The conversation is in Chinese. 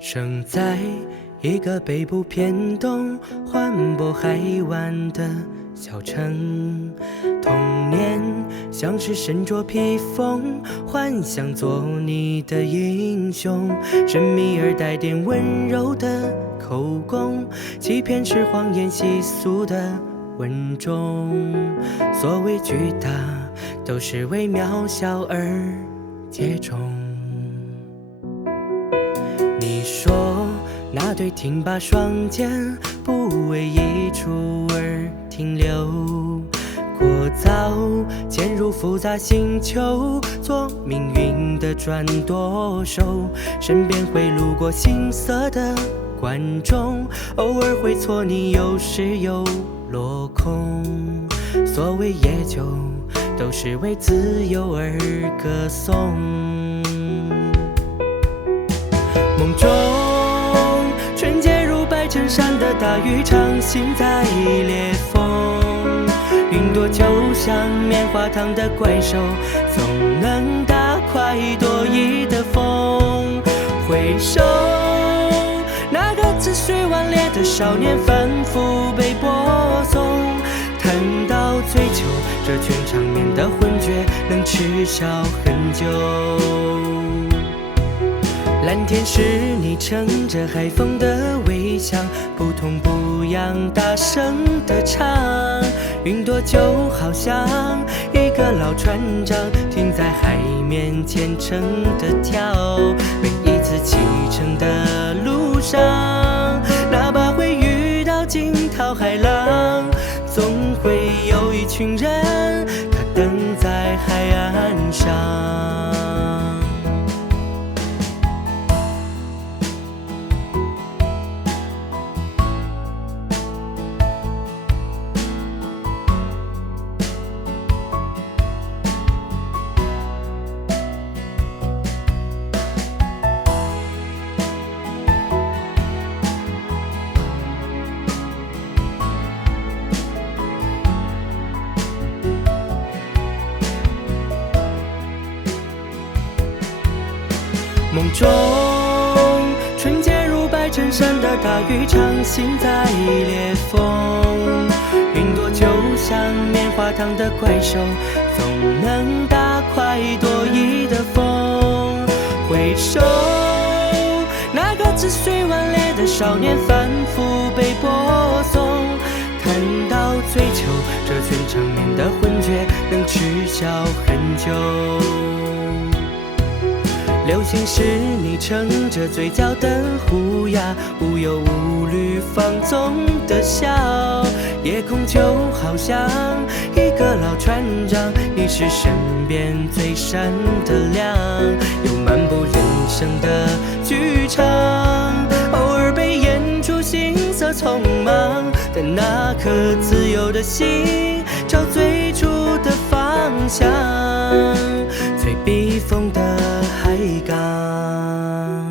生在一个北部偏东、环渤海湾的小城，童年像是身着披风，幻想做你的英雄，神秘而带点温柔的口供，欺骗是谎言习俗的稳重。所谓巨大，都是为渺小而接踵。你说那对挺拔双肩不为一处而停留，过早潜入复杂星球，做命运的转舵手，身边会路过心色的观众，偶尔会错你，有时又落空。所谓野酒，都是为自由而歌颂。梦中纯洁如白衬衫的大鱼肠，心在裂缝，云朵就像棉花糖的怪兽，总能大快朵颐的风。回首那个自诩顽劣的少年，反复被播送，谈到追求这全场面的浑绝，能耻笑很久。蓝天是你乘着海风的微翔，不痛不痒大声的唱，云朵就好像一个老船长，停在海面虔诚的跳，每一次启程的路上，哪怕会遇到惊涛骇浪，总会有一群人他等在海岸上。梦中纯洁如白衬衫的大鱼肠，心在裂缝，云朵就像棉花糖的怪兽，总能大快朵颐的风。回首那个自诩顽劣的少年，反复被播送，谈到追求这全场面的浑绝，能耻笑很久。流星是你撑着嘴角的虎牙，无忧无虑放纵的笑，夜空就好像一个老船长，你是身边最闪的亮，有漫步人生的剧场，偶尔被演出行色匆忙，但那颗自由的心找最初的方向，最避风的海港。